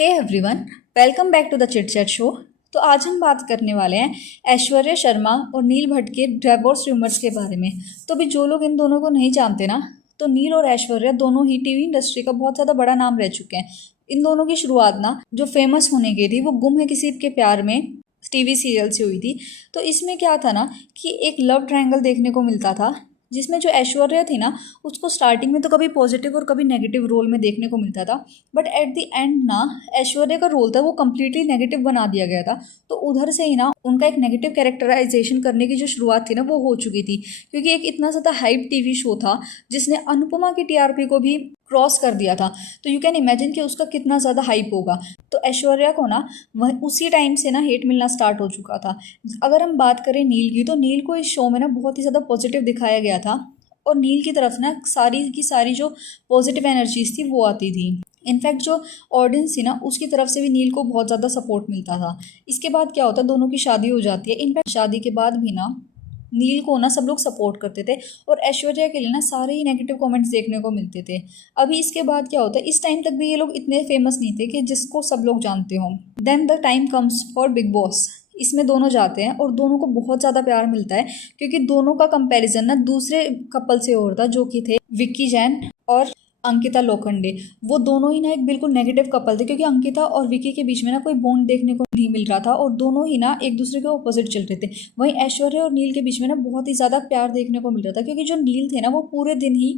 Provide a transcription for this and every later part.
Hey everyone, welcome back to the chit chat show. तो आज हम बात करने वाले हैं ऐश्वर्या शर्मा और नील भट्ट के डिवोर्स रूमर्स के बारे में। तो अभी जो लोग इन दोनों को नहीं जानते ना, तो नील और ऐश्वर्या दोनों ही टीवी इंडस्ट्री का बहुत ज़्यादा बड़ा नाम रह चुके हैं। इन दोनों की शुरुआत ना जो फेमस होने गई थी वो गुम है किसी के प्यार में टीवी सीरियल से हुई थी। तो इसमें क्या था ना कि एक लव ट्रायंगल देखने को मिलता था, जिसमें जो ऐश्वर्या थी ना उसको स्टार्टिंग में तो कभी पॉजिटिव और कभी नेगेटिव रोल में देखने को मिलता था, बट एट द एंड ना ऐश्वर्या का रोल था वो कम्प्लीटली नेगेटिव बना दिया गया था। तो उधर से ही ना उनका एक नेगेटिव कैरेक्टराइजेशन करने की जो शुरुआत थी ना वो हो चुकी थी, क्योंकि एक इतना ज़्यादा हाइप टीवी शो था जिसने अनुपमा की टीआरपी को भी क्रॉस कर दिया था। तो यू कैन इमेजिन कि उसका कितना ज़्यादा हाइप होगा। तो ऐश्वर्या को ना वह उसी टाइम से ना हेट मिलना स्टार्ट हो चुका था। अगर हम बात करें नील की, तो नील को इस शो में ना बहुत ही ज़्यादा पॉजिटिव दिखाया गया था और नील की तरफ ना सारी की सारी जो पॉजिटिव एनर्जीज थी वो आती थी। इनफैक्ट जो ऑडियंस थी ना उसकी तरफ से भी नील को बहुत ज़्यादा सपोर्ट मिलता था। इसके बाद क्या होता है, दोनों की शादी हो जाती है। इनफैक्ट शादी के बाद भी ना नील को ना सब लोग सपोर्ट करते थे और ऐश्वर्या के लिए ना सारे ही नेगेटिव कमेंट्स देखने को मिलते थे। अभी इसके बाद क्या होता है, इस टाइम तक भी ये लोग इतने फेमस नहीं थे कि जिसको सब लोग जानते हों। Then the time comes for big boss. इसमें दोनों जाते हैं और दोनों को बहुत ज़्यादा प्यार मिलता है, क्योंकि दोनों का कंपैरिजन ना दूसरे कपल से हो रहा था जो कि थे विक्की जैन और अंकिता लोखंडे। वो दोनों ही ना एक बिल्कुल नेगेटिव कपल थे, क्योंकि अंकिता और विक्की के बीच में ना कोई बॉन्ड देखने को नहीं मिल रहा था और दोनों ही ना एक दूसरे के ऑपोजिट चल रहे थे। वहीं ऐश्वर्या और नील के बीच में ना बहुत ही ज़्यादा प्यार देखने को मिल रहा था, क्योंकि जो नील थे ना वो पूरे दिन ही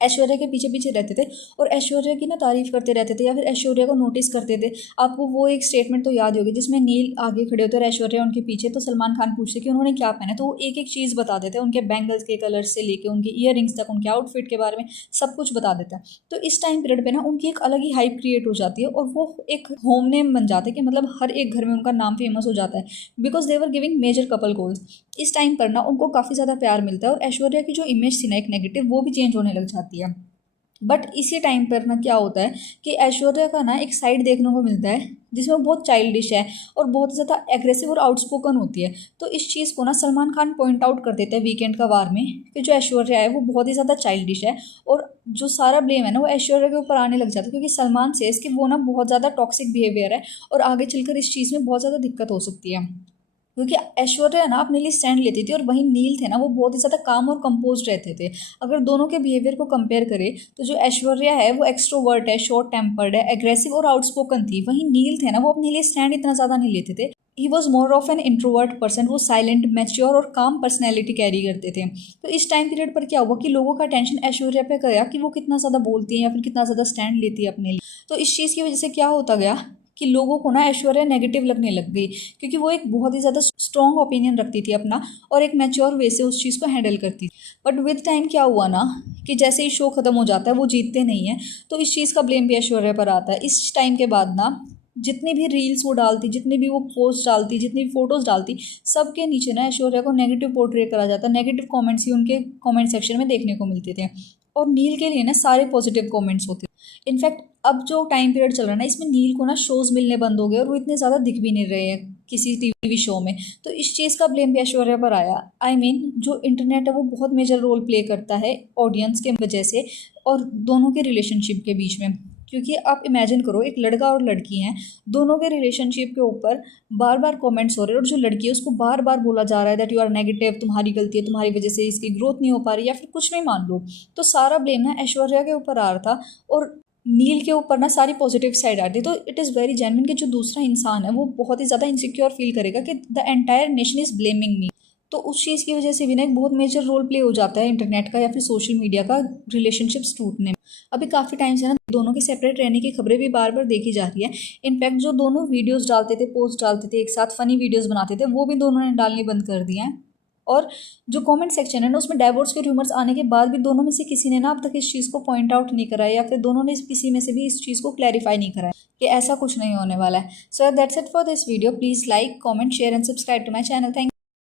ऐश्वर्या के पीछे पीछे रहते थे और ऐश्वर्या की ना तारीफ करते रहते थे या फिर ऐश्वर्या को नोटिस करते थे। आपको वो एक स्टेटमेंट तो याद होगी जिसमें नील आगे खड़े होते और ऐश्वर्या उनके पीछे, तो सलमान खान पूछते कि उन्होंने क्या पहना, तो वो एक एक चीज़ बता देते हैं, उनके बैंगल्स के कलर से लेके उनके ईयररिंग्स तक, उनके आउटफिट के बारे में सब कुछ बता देता है। तो इस टाइम पीरियड पे ना उनकी एक अलग ही हाइप क्रिएट हो जाती है और वो एक होम नेम बन जाता है कि मतलब हर एक घर में उनका नाम फेमस हो जाता है, because they were giving major couple goals. इस टाइम पर ना उनको काफ़ी ज़्यादा प्यार मिलता है और ऐश्वर्या की जो इमेज थी ना एक नेगेटिव, वो भी चेंज होने लग जाती है। बट इसी टाइम पर ना क्या होता है कि ऐश्वर्या का ना एक साइड देखने को मिलता है जिसमें बहुत चाइल्डिश है और बहुत ज़्यादा एग्रेसिव और आउटस्पोकन होती है। तो इस चीज़ को ना सलमान खान पॉइंट आउट कर देते हैं वीकेंड का वार में कि जो ऐश्वर्या है वो बहुत ही ज़्यादा चाइल्डिश है और जो सारा ब्लेम है ना वो ऐश्वर्या के ऊपर आने लग जाता है, क्योंकि सलमान से इसकी वो ना बहुत ज़्यादा टॉक्सिक बिहेवियर है और आगे चलकर इस चीज़ में बहुत ज़्यादा दिक्कत हो सकती है। क्योंकि ऐश्वर्या ना अपने लिए स्टैंड लेती थी और वहीं नील थे ना वो बहुत ही ज़्यादा काम और कंपोज रहते थे। अगर दोनों के बिहेवियर को कंपेयर करें तो जो ऐश्वर्या है वो एक्सट्रोवर्ट है, शॉर्ट टेम्पर्ड है, एग्रेसिव और आउटस्पोकन थी। वहीं नील थे ना वो अपने लिए स्टैंड इतना ज़्यादा नहीं लेते थे। He was more of an introvert person. वो साइलेंट, मैच्योर और काम पर्सनैलिटी कैरी करते थे। तो इस टाइम पीरियड पर क्या हुआ कि लोगों का अटेंशन ऐश्वर्या पे गया कि वो कितना ज़्यादा बोलती है या फिर कितना ज़्यादा स्टैंड लेती है अपने लिए। तो इस चीज़ की वजह से क्या होता गया कि लोगों को ना ऐश्वर्या नेगेटिव लगने लग गई, क्योंकि वो एक बहुत ही ज़्यादा स्ट्रॉन्ग ओपिनियन रखती थी अपना और एक मैच्योर वे से उस चीज़ को हैंडल करती थी। बट विद टाइम क्या हुआ ना कि जैसे ही शो ख़त्म हो जाता है वो जीतते नहीं हैं, तो इस चीज़ का ब्लेम भी ऐश्वर्या पर आता है। इस टाइम के बाद ना जितनी भी रील्स वो डालती, जितनी भी वो पोस्ट डालती, जितनी भी फोटोज़ डालती, सबके नीचे ना ऐश्वर्या को नेगेटिव पोर्ट्रे करा जाता। नेगेटिव कमेंट्स ही उनके कमेंट सेक्शन में देखने को मिलते थे और नील के लिए ना सारे पॉजिटिव कमेंट्स होते। इनफैक्ट अब जो टाइम पीरियड चल रहा है ना इसमें नील को ना शोज़ मिलने बंद हो गए और वो इतने ज़्यादा दिख भी नहीं रहे हैं किसी टीवी शो में। तो इस चीज़ का ब्लेम भी ऐश्वर्या पर आया। आई मीन जो इंटरनेट है वो बहुत मेजर रोल प्ले करता है ऑडियंस के वजह से और दोनों के रिलेशनशिप के बीच में। क्योंकि आप इमेजिन करो एक लड़का और लड़की हैं, दोनों के रिलेशनशिप के ऊपर बार बार कमेंट्स हो रहे हैं और जो लड़की है उसको बार बार बोला जा रहा है दैट यू आर नेगेटिव, तुम्हारी गलती है, तुम्हारी वजह से इसकी ग्रोथ नहीं हो पा रही या फिर कुछ भी मान लो। तो सारा ब्लेम ना ऐश्वर्या के ऊपर आ रहा था और नील के ऊपर ना सारी पॉजिटिव साइड आती है। तो इट इज़ वेरी जेन्युइन कि जो दूसरा इंसान है वो बहुत ही ज़्यादा इनसिक्योर फील करेगा कि the entire nation is blaming me. तो उस चीज़ की वजह से भी ना एक बहुत मेजर रोल प्ले हो जाता है इंटरनेट का या फिर सोशल मीडिया का रिलेशनशिप्स टूटने में। अभी काफ़ी टाइम से ना दोनों के सेपरेट रहने की खबरें भी बार बार देखी जा रही है। इनफैक्ट जो दोनों वीडियोस डालते थे, पोस्ट डालते थे, एक साथ फनी वीडियोस बनाते थे, वो भी दोनों ने डालनी बंद कर दिए हैं। और जो कमेंट सेक्शन है ना उसमें डाइवोर्स के रूमर्स आने के बाद भी दोनों में से किसी ने ना अब तक इस चीज़ को पॉइंट आउट नहीं कराया या फिर दोनों ने किसी में से भी इस चीज़ को क्लैरिफाई नहीं कराया कि ऐसा कुछ नहीं होने वाला है। So that's it for this video. Please like, comment, share and subscribe to my channel. Thank